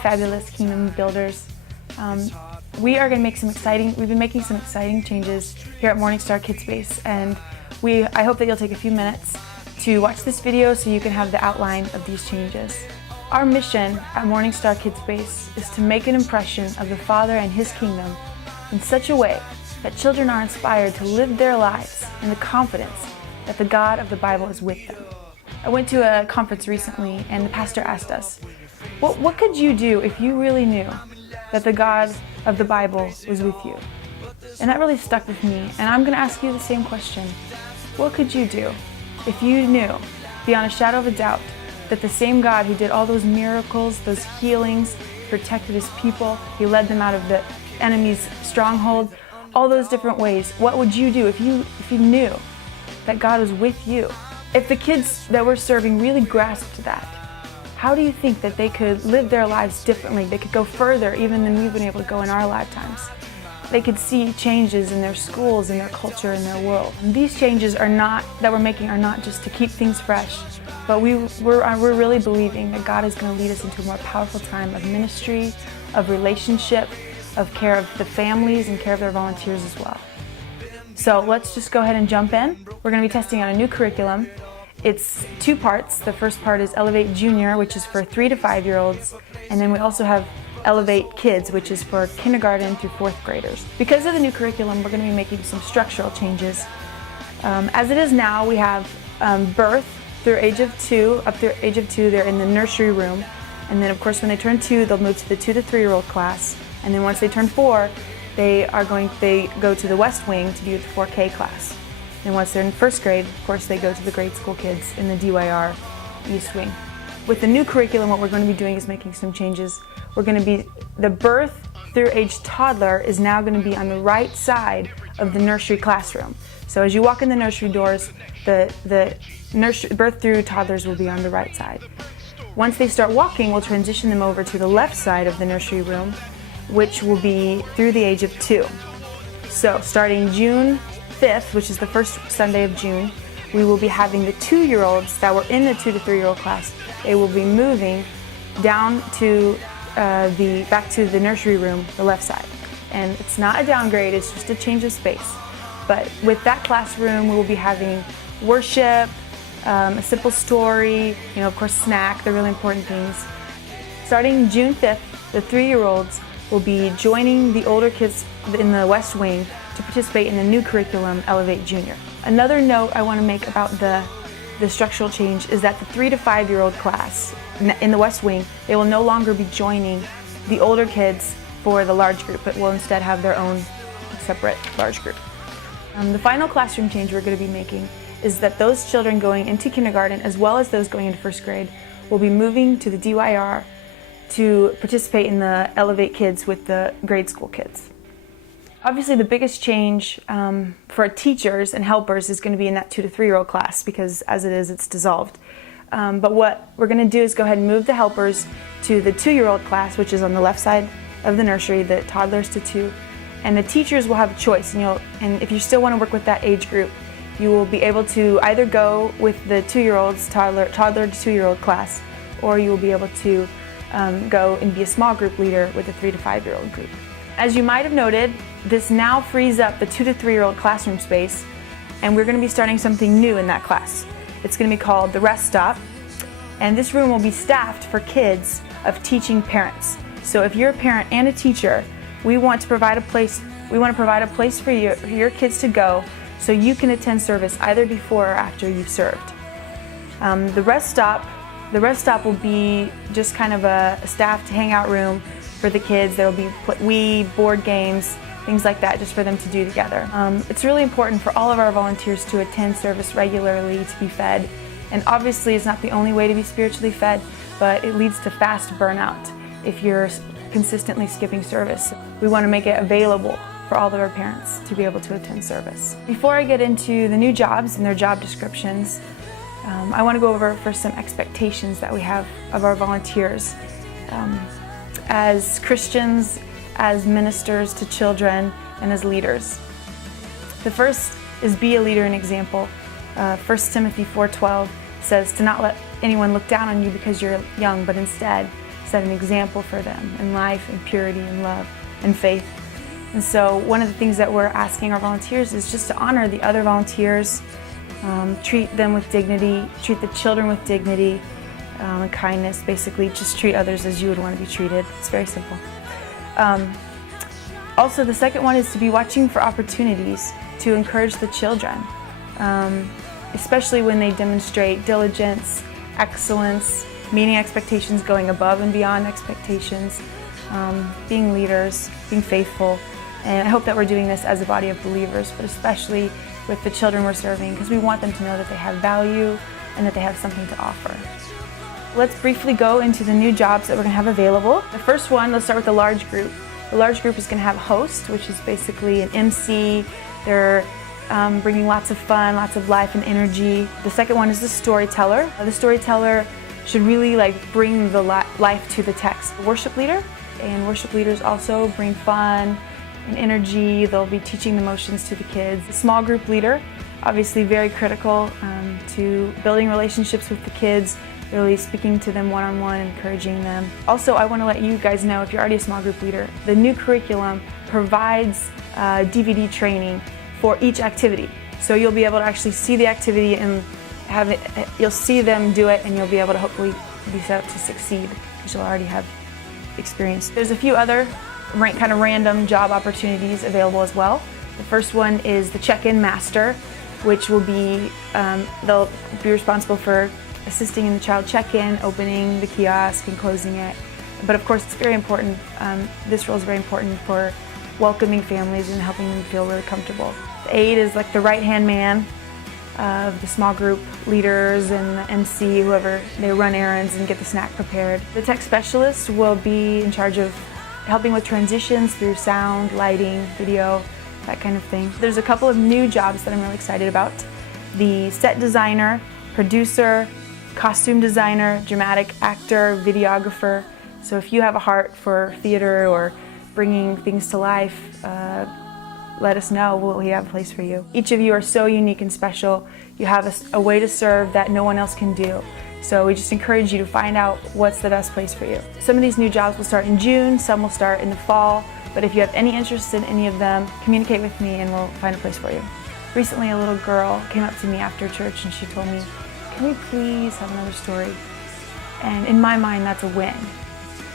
fabulous kingdom builders. We've been making some exciting changes here at Morningstar KidSpace, and I hope that you'll take a few minutes to watch this video so you can have the outline of these changes. Our mission at Morningstar KidSpace is to make an impression of the Father and His kingdom in such a way that children are inspired to live their lives in the confidence that the God of the Bible is with them. I went to a conference recently and the pastor asked us, what could you do if you really knew that the God of the Bible was with you? And that really stuck with me, and I'm going to ask you the same question. What could you do if you knew, beyond a shadow of a doubt, that the same God who did all those miracles, those healings, protected His people, He led them out of the enemy's stronghold, all those different ways, what would you do if you knew that God was with you? If the kids that we're serving really grasped that, how do you think that they could live their lives differently? They could go further even than we've been able to go in our lifetimes. They could see changes in their schools, in their culture, in their world. And these changes that we're making are not just to keep things fresh, but we're really believing that God is going to lead us into a more powerful time of ministry, of relationship, of care of the families and care of their volunteers as well. So let's just go ahead and jump in. We're going to be testing out a new curriculum. It's 2 parts. The first part is Elevate Junior, which is for 3 to 5-year-olds, and then we also have Elevate Kids, which is for kindergarten through 4th graders. Because of the new curriculum, we're going to be making some structural changes. As it is now, we have birth through age of 2. Up through age of 2, they're in the nursery room, and then of course when they turn 2, they'll move to the 2 to 3-year-old class, and then once they turn 4, they go to the West Wing to be with the 4K class. And once they're in 1st grade, of course, they go to the grade school kids in the DYR East Wing. With the new curriculum, what we're going to be doing is making some changes. The birth through age toddler is now going to be on the right side of the nursery classroom. So as you walk in the nursery doors, the birth through toddlers will be on the right side. Once they start walking, we'll transition them over to the left side of the nursery room, which will be through the age of 2. So starting June 5th, which is the first Sunday of June, we will be having the 2-year-olds that were in the 2 to 3-year-old class. They will be moving down to back to the nursery room, the left side. And it's not a downgrade, it's just a change of space. But with that classroom, we will be having worship, a simple story, of course snack, the really important things. Starting June 5th, the 3-year-olds will be joining the older kids in the West Wing to participate in the new curriculum, Elevate Junior. Another note I want to make about the structural change is that the 3 to 5-year-old class in the West Wing, they will no longer be joining the older kids for the large group, but will instead have their own separate large group. The final classroom change we're going to be making is that those children going into kindergarten, as well as those going into 1st grade, will be moving to the DYR to participate in the Elevate Kids with the grade school kids. Obviously the biggest change for teachers and helpers is going to be in that 2 to 3-year-old class, because as it is, it's dissolved. But what we're going to do is go ahead and move the helpers to the 2-year-old class, which is on the left side of the nursery, the toddlers to 2. And the teachers will have a choice, and if you still want to work with that age group, you will be able to either go with the 2-year-olds, toddler to 2-year-old class, or you will be able to go and be a small group leader with the 3 to 5-year-old group. As you might have noted, this now frees up the 2 to 3-year-old classroom space, and we're going to be starting something new in that class. It's going to be called the Rest Stop, and this room will be staffed for kids of teaching parents. So if you're a parent and a teacher, we want to provide a place for your kids to go so you can attend service either before or after you've served. The Rest Stop will be just kind of a staffed hangout room for the kids. There will be Wii, board games, things like that, just for them to do together. It's really important for all of our volunteers to attend service regularly, to be fed. And obviously it's not the only way to be spiritually fed, but it leads to fast burnout if you're consistently skipping service. We want to make it available for all of our parents to be able to attend service. Before I get into the new jobs and their job descriptions, I want to go over first some expectations that we have of our volunteers. As Christians, as ministers to children, and as leaders. The first is be a leader and example. 1 Timothy 4:12 says to not let anyone look down on you because you're young, but instead set an example for them in life and purity and love and faith. And so one of the things that we're asking our volunteers is just to honor the other volunteers, treat them with dignity, treat the children with dignity and kindness. Basically, just treat others as you would want to be treated. It's very simple. Also, the second one is to be watching for opportunities to encourage the children, especially when they demonstrate diligence, excellence, meeting expectations, going above and beyond expectations, being leaders, being faithful. And I hope that we're doing this as a body of believers, but especially with the children we're serving, because we want them to know that they have value and that they have something to offer. Let's briefly go into the new jobs that we're going to have available. The first one, let's start with the large group. The large group is going to have a host, which is basically an MC. They're bringing lots of fun, lots of life and energy. The second one is the storyteller. The storyteller should really bring the life to the text. The worship leader, and worship leaders also bring fun and energy. They'll be teaching the motions to the kids. The small group leader, obviously very critical to building relationships with the kids, really speaking to them one-on-one, encouraging them. Also, I want to let you guys know, if you're already a small group leader, the new curriculum provides DVD training for each activity. So you'll be able to actually see the activity and you'll see them do it, and you'll be able to hopefully be set up to succeed because you'll already have experience. There's a few other kind of random job opportunities available as well. The first one is the check-in master, which will be, they'll be responsible for assisting in the child check-in, opening the kiosk and closing it. But of course, it's very important, this role is very important for welcoming families and helping them feel really comfortable. The aide is like the right-hand man of the small group leaders and the MC, whoever. They run errands and get the snack prepared. The tech specialist will be in charge of helping with transitions through sound, lighting, video, that kind of thing. There's a couple of new jobs that I'm really excited about. The set designer, producer, costume designer, dramatic actor, videographer. So if you have a heart for theater or bringing things to life, let us know. We have a place for you. Each of you are so unique and special. You have a way to serve that no one else can do. So we just encourage you to find out what's the best place for you. Some of these new jobs will start in June, some will start in the fall, but if you have any interest in any of them, communicate with me and we'll find a place for you. Recently, a little girl came up to me after church and she told me, "Can we please have another story?" And in my mind, that's a win,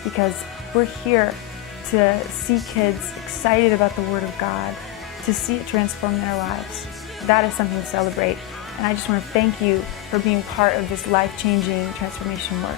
because we're here to see kids excited about the Word of God, to see it transform their lives. That is something to celebrate. And I just want to thank you for being part of this life-changing transformation work.